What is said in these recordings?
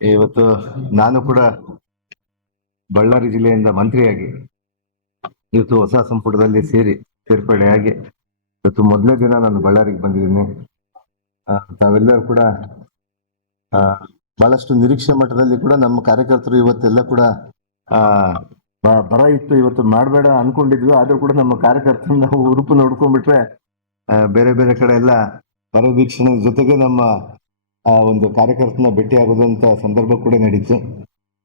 ಇವತ್ತು ನಾನು ಕೂಡ ಬಳ್ಳಾರಿ ಜಿಲ್ಲೆಯಿಂದ ಮಂತ್ರಿಯಾಗಿ ಇವತ್ತು ಹೊಸ ಸಂಪುಟದಲ್ಲಿ ಸೇರ್ಪಡೆಯಾಗಿ ಇವತ್ತು ಮೊದಲನೇ ದಿನ ನಾನು ಬಳ್ಳಾರಿಗೆ ಬಂದಿದ್ದೀನಿ. ತಾವೆಲ್ಲರೂ ಕೂಡ ಬಹಳಷ್ಟು ನಿರೀಕ್ಷೆ ಮಟ್ಟದಲ್ಲಿ ಕೂಡ ನಮ್ಮ ಕಾರ್ಯಕರ್ತರು ಇವತ್ತೆಲ್ಲ ಕೂಡ ಬರ ಇತ್ತು, ಇವತ್ತು ಮಾಡಬೇಡ ಅನ್ಕೊಂಡಿದ್ವಿ. ಆದ್ರೂ ಕೂಡ ನಮ್ಮ ಕಾರ್ಯಕರ್ತರು ನಾವು ಉರುಪು ನೋಡ್ಕೊಂಡ್ಬಿಟ್ರೆ ಬೇರೆ ಬೇರೆ ಕಡೆ ಎಲ್ಲ ಬರ ವೀಕ್ಷಣೆ ಜೊತೆಗೆ ನಮ್ಮ ಒಂದು ಕಾರ್ಯಕರ್ತನ ಭೇಟಿ ಆಗೋದಂತ ಸಂದರ್ಭ ಕೂಡ ನಡೀತು.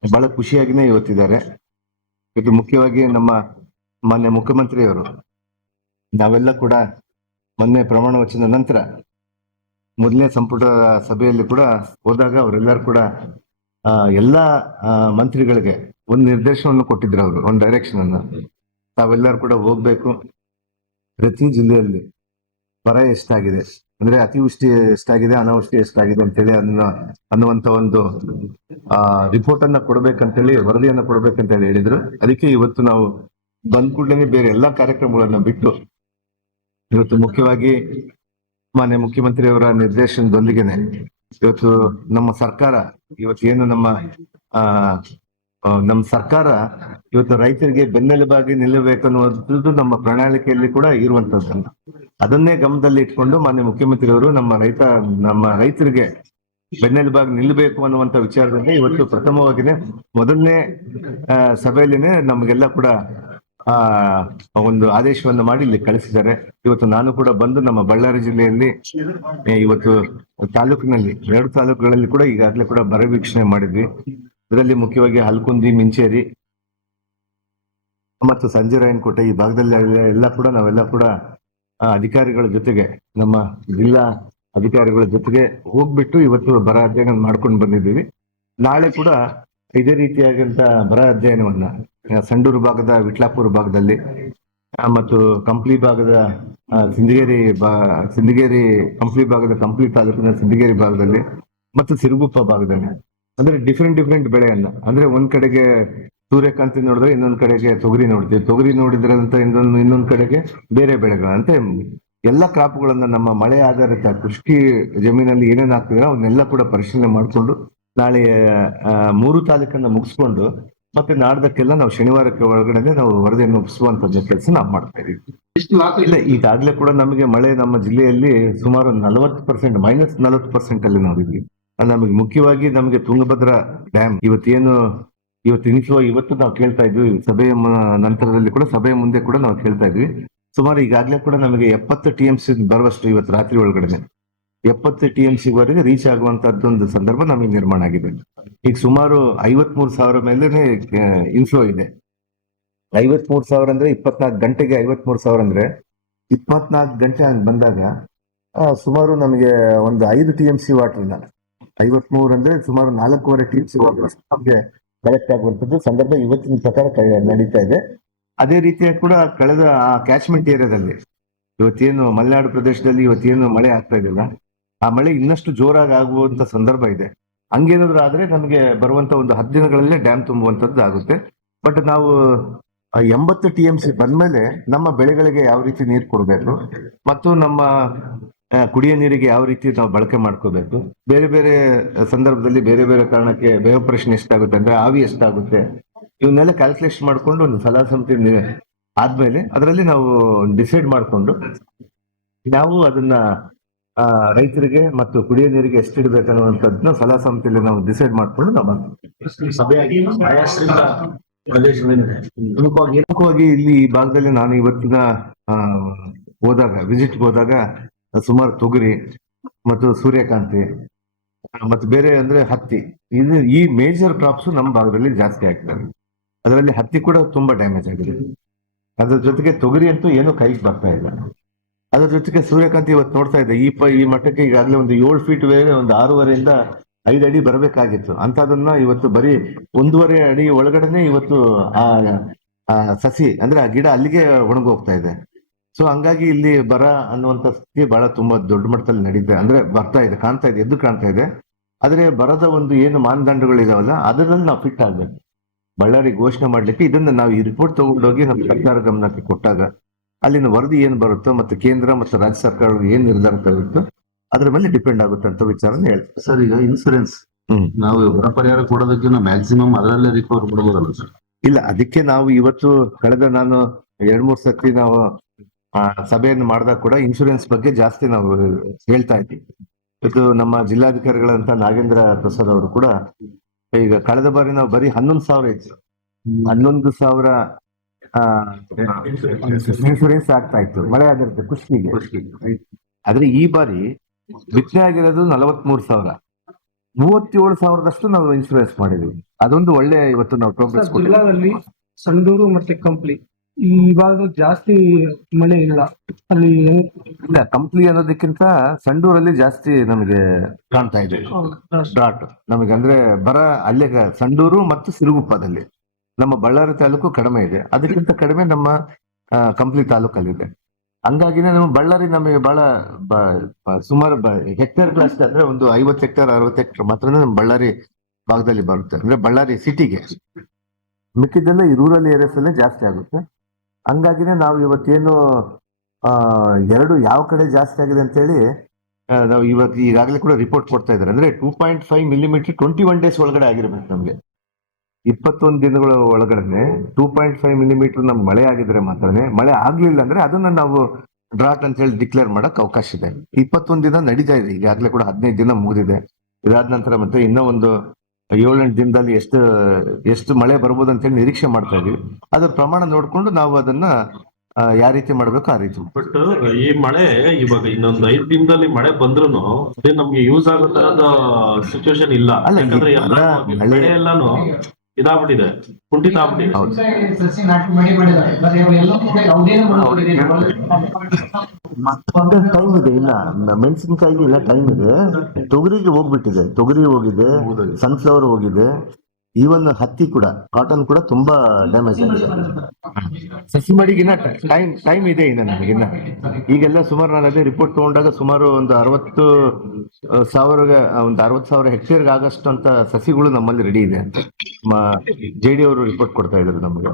ಬಹಳ ಖುಷಿಯಾಗಿನೇ ಇವತ್ತಿದ್ದಾರೆ. ಇದು ಮುಖ್ಯವಾಗಿ ನಮ್ಮ ಮಾನ್ಯ ಮುಖ್ಯಮಂತ್ರಿಯವರು ನಾವೆಲ್ಲ ಕೂಡ ಮೊನ್ನೆ ಪ್ರಮಾಣ ವಚನ ನಂತರ ಮೊದಲನೇ ಸಂಪುಟ ಸಭೆಯಲ್ಲಿ ಕೂಡ ಹೋದಾಗ ಅವರೆಲ್ಲರೂ ಕೂಡ ಎಲ್ಲ ಮಂತ್ರಿಗಳಿಗೆ ಒಂದು ನಿರ್ದೇಶನವನ್ನು ಕೊಟ್ಟಿದ್ರು. ಅವರು ಒಂದು ಡೈರೆಕ್ಷನ್ ಅನ್ನ ತಾವೆಲ್ಲರೂ ಕೂಡ ಹೋಗ್ಬೇಕು, ಪ್ರತಿ ಜಿಲ್ಲೆಯಲ್ಲಿ ಬರ ಎಷ್ಟಾಗಿದೆ, ಅಂದ್ರೆ ಅತಿವೃಷ್ಟಿ ಎಷ್ಟಾಗಿದೆ, ಅನಾವೃಷ್ಟಿ ಎಷ್ಟಾಗಿದೆ ಅಂತೇಳಿ ಅನ್ನುವಂತ ಒಂದು ರಿಪೋರ್ಟ್ ಅನ್ನ ಕೊಡ್ಬೇಕಂತೇಳಿ, ವರದಿಯನ್ನ ಕೊಡ್ಬೇಕಂತೇಳಿ ಹೇಳಿದ್ರು. ಅದಕ್ಕೆ ಇವತ್ತು ನಾವು ಬಂದ್ ಕೂಡಲೇ ಬೇರೆ ಎಲ್ಲಾ ಕಾರ್ಯಕ್ರಮಗಳನ್ನ ಬಿಟ್ಟು ಇವತ್ತು ಮುಖ್ಯವಾಗಿ ಮಾನ್ಯ ಮುಖ್ಯಮಂತ್ರಿಯವರ ನಿರ್ದೇಶನದೊಂದಿಗೆನೆ ಇವತ್ತು ನಮ್ಮ ಸರ್ಕಾರ ಇವತ್ತೇನು ನಮ್ಮ ಸರ್ಕಾರ ಇವತ್ತು ರೈತರಿಗೆ ಬೆನ್ನೆಲುಬಾಗಿ ನಿಲ್ಲಬೇಕನ್ನುವಂಥದ್ದು ನಮ್ಮ ಪ್ರಣಾಳಿಕೆಯಲ್ಲಿ ಕೂಡ ಇರುವಂತದ್ದನ್ನ ಅದನ್ನೇ ಗಮನದಲ್ಲಿ ಇಟ್ಕೊಂಡು ಮಾನ್ಯ ಮುಖ್ಯಮಂತ್ರಿಯವರು ನಮ್ಮ ರೈತರಿಗೆ ಬೆನ್ನೆಲುಬಾಗಿ ನಿಲ್ಲಬೇಕು ಅನ್ನುವಂತ ವಿಚಾರದಿಂದ ಇವತ್ತು ಪ್ರಥಮವಾಗಿನೇ ಮೊದಲನೇ ಸಭೆಯಲ್ಲಿನೇ ನಮಗೆಲ್ಲ ಕೂಡ ಒಂದು ಆದೇಶವನ್ನು ಮಾಡಿ ಇಲ್ಲಿ ಕಳಿಸಿದ್ದಾರೆ. ಇವತ್ತು ನಾನು ಕೂಡ ಬಂದು ನಮ್ಮ ಬಳ್ಳಾರಿ ಜಿಲ್ಲೆಯಲ್ಲಿ ಇವತ್ತು ತಾಲೂಕಿನಲ್ಲಿ 2 ತಾಲೂಕುಗಳಲ್ಲಿ ಕೂಡ ಈಗಾಗಲೇ ಕೂಡ ಬರ ವೀಕ್ಷಣೆ ಮಾಡಿದ್ವಿ. ಇದರಲ್ಲಿ ಮುಖ್ಯವಾಗಿ ಹಲ್ಕುಂದಿ, ಮಿಂಚೇರಿ ಮತ್ತು ಸಂಜೆರಾಯನಕೋಟೆ ಈ ಭಾಗದಲ್ಲಿ ನಾವೆಲ್ಲ ಕೂಡ ಅಧಿಕಾರಿಗಳ ಜೊತೆಗೆ, ನಮ್ಮ ಜಿಲ್ಲಾ ಅಧಿಕಾರಿಗಳ ಜೊತೆಗೆ ಹೋಗ್ಬಿಟ್ಟು ಇವತ್ತು ಬರ ಅಧ್ಯಯನ ಮಾಡ್ಕೊಂಡು ಬಂದಿದ್ದೀವಿ. ನಾಳೆ ಕೂಡ ಇದೇ ರೀತಿಯಾದಂತ ಬರ ಅಧ್ಯಯನವನ್ನ ಸಂಡೂರು ಭಾಗದ ವಿಟ್ಲಾಪುರ ಭಾಗದಲ್ಲಿ ಮತ್ತು ಕಂಪ್ಲಿ ಭಾಗದ ಸಿಂದಗೇರಿ ಕಂಪ್ಲಿ ಭಾಗದ ಕಂಪ್ಲಿ ತಾಲೂಕಿನ ಸಿಂದಗೇರಿ ಭಾಗದಲ್ಲಿ ಮತ್ತು ಸಿರುಗುಪ್ಪ ಭಾಗದಲ್ಲಿ, ಅಂದ್ರೆ ಡಿಫ್ರೆಂಟ್ ಬೆಳೆಯನ್ನ, ಅಂದ್ರೆ ಒಂದ್ ಕಡೆಗೆ ಸೂರ್ಯಕಾಂತಿ ನೋಡಿದ್ರೆ ಇನ್ನೊಂದ್ ಕಡೆಗೆ ತೊಗರಿ ನೋಡ್ತೀವಿ, ತೊಗರಿ ನೋಡಿದ್ರಂತ ಇನ್ನೊಂದ್ ಕಡೆಗೆ ಬೇರೆ ಬೆಳೆಗಳಂತೆ ಎಲ್ಲಾ ಕ್ರಾಪ್ಗಳನ್ನ ನಮ್ಮ ಮಳೆ ಆಧಾರಿತ ಕೃಷಿ ಜಮೀನಲ್ಲಿ ಏನೇನ್ ಆಗ್ತಿದ್ರೆ ಅವನ್ನೆಲ್ಲ ಕೂಡ ಪರಿಶೀಲನೆ ಮಾಡಿಕೊಂಡು ನಾಳೆ 3 ತಾಲೂಕನ್ನ ಮುಗಿಸ್ಕೊಂಡು ಮತ್ತೆ ನಾಡ್ದಕ್ಕೆಲ್ಲ ನಾವು ಶನಿವಾರಕ್ಕೆ ಒಳಗಡೆ ನಾವು ವರದಿಯನ್ನು ಒಪ್ಪಿಸುವಂತ ಕೆಲಸ ನಾವು ಮಾಡ್ತಾ ಇದೀವಿ. ಇಲ್ಲ, ಈಗಾಗಲೇ ಕೂಡ ನಮಗೆ ಮಳೆ ನಮ್ಮ ಜಿಲ್ಲೆಯಲ್ಲಿ ಸುಮಾರು 40%, -40% ಅಲ್ಲಿ ನಾವಿದ್ವಿ. ನಮಗೆ ಮುಖ್ಯವಾಗಿ ನಮಗೆ ತುಂಗಭದ್ರಾ ಡ್ಯಾಮ್ ಇವತ್ತು ನಾವು ಕೇಳ್ತಾ ಇದ್ವಿ, ಸಭೆಯ ನಂತರದಲ್ಲಿ ಕೂಡ ಸಭೆಯ ಮುಂದೆ ಕೂಡ ನಾವು ಕೇಳ್ತಾ ಇದ್ವಿ. ಸುಮಾರು ಈಗಾಗಲೇ ಕೂಡ ನಮಗೆ 70 TMC ಬರುವಷ್ಟು ಇವತ್ತು ರಾತ್ರಿ ಒಳಗಡೆ 70 TMC ವರೆಗೆ ರೀಚ್ ಆಗುವಂತದ್ದೊಂದು ಸಂದರ್ಭ ನಮಗೆ ನಿರ್ಮಾಣ ಆಗಿದೆ. ಈಗ ಸುಮಾರು 53,000 ಮೇಲೆನೆ ಇನ್ಫ್ಲೋ ಇದೆ. 53,000 ಅಂದ್ರೆ 24 ಗಂಟೆಗೆ 53,000 ಅಂದ್ರೆ 24 ಗಂಟೆ ಹಂಗ್ ಬಂದಾಗ ಸುಮಾರು ನಮಗೆ ಒಂದು 5 TMC ವಾಟರ್ನ 53 ಅಂದ್ರೆ ಸುಮಾರು 4.5 TMC ವಾಟರ್ ನಮಗೆ ಕಲೆಕ್ಟ್ ಆಗುವಂತದ್ದು ಸಂದರ್ಭ ಇವತ್ತಿನ ಪ್ರಕಾರ ನಡೀತಾ ಇದೆ. ಅದೇ ರೀತಿಯಾಗಿ ಕೂಡ ಕಳೆದ ಕ್ಯಾಚ್ಮೆಂಟ್ ಏರಿಯಾದಲ್ಲಿ ಇವತ್ತೇನು ಮಲೆನಾಡು ಪ್ರದೇಶದಲ್ಲಿ ಇವತ್ತೇನು ಮಳೆ ಆಗ್ತಾ ಇದೆಯಲ್ಲ, ಆ ಮಳೆ ಇನ್ನಷ್ಟು ಜೋರಾಗಿ ಆಗುವಂತ ಸಂದರ್ಭ ಇದೆ. ಹಂಗೇನಾದ್ರು ಆದ್ರೆ ನಮಗೆ ಬರುವಂತ ಒಂದು 10 ದಿನಗಳಲ್ಲೇ ಡ್ಯಾಮ್ ತುಂಬುವಂತದ್ದು ಆಗುತ್ತೆ. ಬಟ್ ನಾವು 80 TMC ಬಂದ್ಮೇಲೆ ನಮ್ಮ ಬೆಳೆಗಳಿಗೆ ಯಾವ ರೀತಿ ನೀರು ಕೊಡಬೇಕು ಮತ್ತು ನಮ್ಮ ಕುಡಿಯೋ ನೀರಿಗೆ ಯಾವ ರೀತಿ ನಾವು ಬಳಕೆ ಮಾಡ್ಕೋಬೇಕು, ಬೇರೆ ಬೇರೆ ಸಂದರ್ಭದಲ್ಲಿ ಬೇರೆ ಬೇರೆ ಕಾರಣಕ್ಕೆ ಎವಾಪರೇಷನ್ ಎಷ್ಟಾಗುತ್ತೆ ಅಂದ್ರೆ ಆವಿ ಎಷ್ಟಾಗುತ್ತೆ, ಇವನ್ನೆಲ್ಲ ಕ್ಯಾಲ್ಕುಲೇಷನ್ ಮಾಡ್ಕೊಂಡು ಒಂದು ಸಲಹಾ ಸಮಿತಿ ಆದ್ಮೇಲೆ ಅದರಲ್ಲಿ ನಾವು ಡಿಸೈಡ್ ಮಾಡ್ಕೊಂಡು ನಾವು ಅದನ್ನ ರೈತರಿಗೆ ಮತ್ತು ಕುಡಿಯೋ ನೀರಿಗೆ ಎಷ್ಟಿಡ್ಬೇಕನ್ನುವಂಥದ್ದನ್ನ ಸಲಹಾ ಸಮಿತಿಯಲ್ಲಿ ನಾವು ಡಿಸೈಡ್ ಮಾಡ್ಕೊಂಡು ನಾವು ಪ್ರಮುಖವಾಗಿ ಇಲ್ಲಿ ಈ ಭಾಗದಲ್ಲಿ ನಾನು ಇವತ್ತಿನ ವಿಸಿಟ್ ಹೋದಾಗ ಸುಮಾರು ತೊಗರಿ ಮತ್ತು ಸೂರ್ಯಕಾಂತಿ ಮತ್ತು ಬೇರೆ ಅಂದ್ರೆ ಹತ್ತಿ, ಈ ಮೇಜರ್ ಕ್ರಾಪ್ಸ್ ನಮ್ಮ ಭಾಗದಲ್ಲಿ ಜಾಸ್ತಿ ಆಗ್ತದೆ. ಅದರಲ್ಲಿ ಹತ್ತಿ ಕೂಡ ತುಂಬಾ ಡ್ಯಾಮೇಜ್ ಆಗಿದೆ. ಅದ್ರ ಜೊತೆಗೆ ತೊಗರಿ ಅಂತೂ ಏನು ಕೈಗೆ ಬರ್ತಾ ಇಲ್ಲ. ಅದ್ರ ಜೊತೆಗೆ ಸೂರ್ಯಕಾಂತಿ ಇವತ್ತು ನೋಡ್ತಾ ಇದೆ ಈ ಮಟ್ಟಕ್ಕೆ ಈಗಾಗಲೇ ಒಂದು 7 ಫೀಟ್ ವೇಳೆ ಒಂದು 6.5 ಇಂದ 5 ಅಡಿ ಬರಬೇಕಾಗಿತ್ತು. ಅಂತದನ್ನ ಇವತ್ತು ಬರೀ 1.5 ಅಡಿ ಒಳಗಡೆನೆ ಇವತ್ತು ಆ ಸಸಿ ಅಂದ್ರೆ ಆ ಗಿಡ ಅಲ್ಲಿಗೆ ಒಣಗೋಗ್ತಾ ಇದೆ. ಸೊ ಹಂಗಾಗಿ ಇಲ್ಲಿ ಬರ ಅನ್ನುವಂಥ ಸ್ಥಿತಿ ಬಹಳ ತುಂಬಾ ದೊಡ್ಡ ಮಟ್ಟದಲ್ಲಿ ಕಾಣ್ತಾ ಇದೆ, ಎದ್ದು ಕಾಣ್ತಾ ಇದೆ. ಆದ್ರೆ ಬರದ ಒಂದು ಏನು ಮಾನದಂಡಗಳು ಇದಾವಲ್ಲ ಅದರಲ್ಲಿ ನಾವು ಫಿಟ್ ಆಗ್ಬೇಕು. ಬಳ್ಳಾರಿ ಘೋಷಣೆ ಮಾಡ್ಲಿಕ್ಕೆ ಇದನ್ನ ನಾವು ಈ ರಿಪೋರ್ಟ್ ತಗೊಂಡೋಗಿ ನಮ್ಮ ಸರ್ಕಾರ ಗಮನಕ್ಕೆ ಕೊಟ್ಟಾಗ ಅಲ್ಲಿನ ವರದಿ ಏನ್ ಬರುತ್ತೋ ಮತ್ತೆ ಕೇಂದ್ರ ಮತ್ತು ರಾಜ್ಯ ಸರ್ಕಾರಗಳು ಏನ್ ನಿರ್ಧಾರ ತಗೊಳುತ್ತೋ ಅದ್ರ ಮೇಲೆ ಡಿಪೆಂಡ್ ಆಗುತ್ತೆ ಅಂತ ವಿಚಾರನ ಹೇಳ್ತಾರೆ. ಸರ್, ಈಗ ಇನ್ಸೂರೆನ್ಸ್ ಹ್ಮ್. ನಾವು ಬರ ಪರಿಹಾರ ಕೊಡೋದಕ್ಕಿಂತ ಮ್ಯಾಕ್ಸಿಮಮ್ ಅದರಲ್ಲೇ ರಿಕವರ್ ಕೊಡ್ಬೋದಲ್ಲ ಸರ್? ಇಲ್ಲ, ಅದಕ್ಕೆ ನಾವು ಇವತ್ತು ಕಳೆದ ನಾನು 2-3 ಸತಿ ನಾವು ಸಭೆಯನ್ನು ಮಾಡಿದಾಗ ಕೂಡ ಇನ್ಶೂರೆನ್ಸ್ ಬಗ್ಗೆ ಜಾಸ್ತಿ ನಾವು ಹೇಳ್ತಾ ಇದ್ವಿ. ಇದು ನಮ್ಮ ಜಿಲ್ಲಾಧಿಕಾರಿಗಳಂತ ನಾಗೇಂದ್ರ ಪ್ರಸಾದ್ ಅವರು ಕೂಡ ಈಗ ಕಳೆದ ಬಾರಿ ನಾವು ಬರೀ 11,000 ಇತ್ತು, 11,000 ಇನ್ಶೂರೆನ್ಸ್ ಆಗ್ತಾ ಇತ್ತು ಮಳೆ ಆಗಿರುತ್ತೆ ಖುಷಿಗೆ. ಆದ್ರೆ ಈ ಬಾರಿ ಬಿತ್ತನೆ ಆಗಿರೋದು 43,000, 37,000ದಷ್ಟು ನಾವು ಇನ್ಶೂರೆನ್ಸ್ ಮಾಡಿದೀವಿ. ಅದೊಂದು ಒಳ್ಳೆ ಇವತ್ತು ನಾವು ಪ್ರೋಗ್ರೆಸ್ ಜಿಲ್ಲಾದಲ್ಲಿ ಸಂಡೂರು ಮತ್ತೆ ಕಂಪ್ಲಿ ಈ ಭಾಗ ಜಾಸ್ತಿ ಮಳೆ ಇಲ್ಲ. ಅಲ್ಲಿ ಇಲ್ಲ, ಕಂಪ್ಲಿ ಅನ್ನೋದಕ್ಕಿಂತ ಸಂಡೂರಲ್ಲಿ ಜಾಸ್ತಿ ನಮಗೆ ಕಾಣ್ತಾ ಇದೆ ಡ್ರಾಟ್. ನಮಗೆ ಅಂದ್ರೆ ಬರ ಅಲ್ಲೇ ಸಂಡೂರು ಮತ್ತು ಸಿರುಗುಪ್ಪದಲ್ಲಿ. ನಮ್ಮ ಬಳ್ಳಾರಿ ತಾಲೂಕು ಕಡಿಮೆ ಇದೆ, ಅದಕ್ಕಿಂತ ಕಡಿಮೆ ನಮ್ಮ ಕಂಪ್ಲಿ ತಾಲೂಕಲ್ಲಿದೆ. ಹಂಗಾಗಿನೇ ನಮ್ಮ ಬಳ್ಳಾರಿ ನಮಗೆ ಬಹಳ ಸುಮಾರು ಹೆಕ್ಟೇರ್ ಕ್ಲಾಸ್ ಅಂದ್ರೆ ಒಂದು 50 ಹೆಕ್ಟೇರ್ 60 ಹೆಕ್ಟೇರ್ ಮಾತ್ರ ನಮ್ಮ ಬಳ್ಳಾರಿ ಭಾಗದಲ್ಲಿ ಬರುತ್ತೆ, ಅಂದ್ರೆ ಬಳ್ಳಾರಿ ಸಿಟಿಗೆ. ಮಿಕ್ಕಿದ್ದೆಲ್ಲ ಈ ರೂರಲ್ ಏರಿಯಾಸ್ ಅಲ್ಲೇ ಜಾಸ್ತಿ ಆಗುತ್ತೆ. ಹಂಗಾಗಿನೇ ನಾವು ಇವತ್ತೇನು ಎರಡು ಯಾವ ಕಡೆ ಜಾಸ್ತಿ ಆಗಿದೆ ಅಂತ ಹೇಳಿ ನಾವು ಇವತ್ತು ಈಗಾಗಲೇ ಕೂಡ ರಿಪೋರ್ಟ್ ಕೊಡ್ತಾ ಇದ್ದಾರೆ. ಅಂದ್ರೆ 2.5 ಮಿಲಿಮೀಟರ್ 21 ಡೇಸ್ ಒಳಗಡೆ ಆಗಿರ್ಬೇಕು. ನಮಗೆ 21 ದಿನಗಳ ಒಳಗಡೆ 2.5 ಮಿಲಿಮೀಟರ್ ನಮ್ಗೆ ಮಳೆ ಆಗಿದ್ರೆ ಮಾತ್ರನೇ. ಮಳೆ ಆಗ್ಲಿಲ್ಲ ಅಂದ್ರೆ ಅದನ್ನ ನಾವು ಡ್ರಾಟ್ ಅಂತ ಹೇಳಿ ಡಿಕ್ಲೇರ್ ಮಾಡಕ್ ಅವಕಾಶ ಇದೆ. 21 ದಿನ ನಡೀತಾ ಇದೆ, ಈಗಾಗಲೇ ಕೂಡ 15 ದಿನ ಮುಗಿದಿದೆ. ಇದಾದ ನಂತರ ಮತ್ತೆ ಇನ್ನೂ ಒಂದು 7-8 ದಿನದಲ್ಲಿ ಎಷ್ಟು ಮಳೆ ಬರ್ಬೋದು ಅಂತ ಹೇಳಿ ನಿರೀಕ್ಷೆ ಮಾಡ್ತಾ ಇದೀವಿ. ಅದ್ರ ಪ್ರಮಾಣ ನೋಡ್ಕೊಂಡು ನಾವು ಅದನ್ನ ಯಾವ ರೀತಿ ಮಾಡ್ಬೇಕು ಆ ರೀತಿ. ಬಟ್ ಈ ಮಳೆ ಇವಾಗ ಇನ್ನೊಂದು 5 ದಿನದಲ್ಲಿ ಮಳೆ ಬಂದ್ರು ಅದೇ ನಮ್ಗೆ ಯೂಸ್ ಆಗೋ ತರದ ಸಿಚುವೇಶನ್ ಇಲ್ಲ. ಅಲ್ಲ, ಯಾಕಂದ್ರೆ ಮಳೆ ಮಳೆ ಎಲ್ಲಾನು ಇದಾಗ್ಬಿಟ್ಟಿದೆ, ಕುಂಠಿತ ಆಗ್ಬಿಟ್ಟಿದೆ. ಸಸಿ ನಾಟಿ ಮಾಡಿದ್ದಾರೆ. ಟೈಮ್ ಇದೆ, ಇಲ್ಲ ಮೆಣಸಿನಕಾಯಿಗೆ ಇಲ್ಲ ಟೈಮ್ ಇದೆ. ತೊಗರಿಗೆ ಹೋಗ್ಬಿಟ್ಟಿದೆ, ತೊಗರಿ ಹೋಗಿದೆ, ಸನ್ಫ್ಲವರ್ ಹೋಗಿದೆ, ಈವನ್ ಹತ್ತಿ ಕೂಡ, ಕಾಟನ್ ಕೂಡ ತುಂಬಾ ಡ್ಯಾಮೇಜ್ ಆಗಿದೆ. ಸಸಿ ಮಾಡಿಗಿನ ಟೈಮ್ ಇದೆ ಇನ್ನ ನಮಗಿನ್ನ. ಈಗೆಲ್ಲ ಸುಮಾರು ನಾನು ಅದೇ ರಿಪೋರ್ಟ್ ತಗೊಂಡಾಗ ಸುಮಾರು ಒಂದು 60,000 ಹೆಕ್ಟೇರ್ಗೆ ಆಗಷ್ಟು ಅಂತ ಸಸಿಗಳು ನಮ್ಮಲ್ಲಿ ರೆಡಿ ಇದೆ ಅಂತ JD ಅವರು ರಿಪೋರ್ಟ್ ಕೊಡ್ತಾ ಇದ್ರು ನಮಗೆ.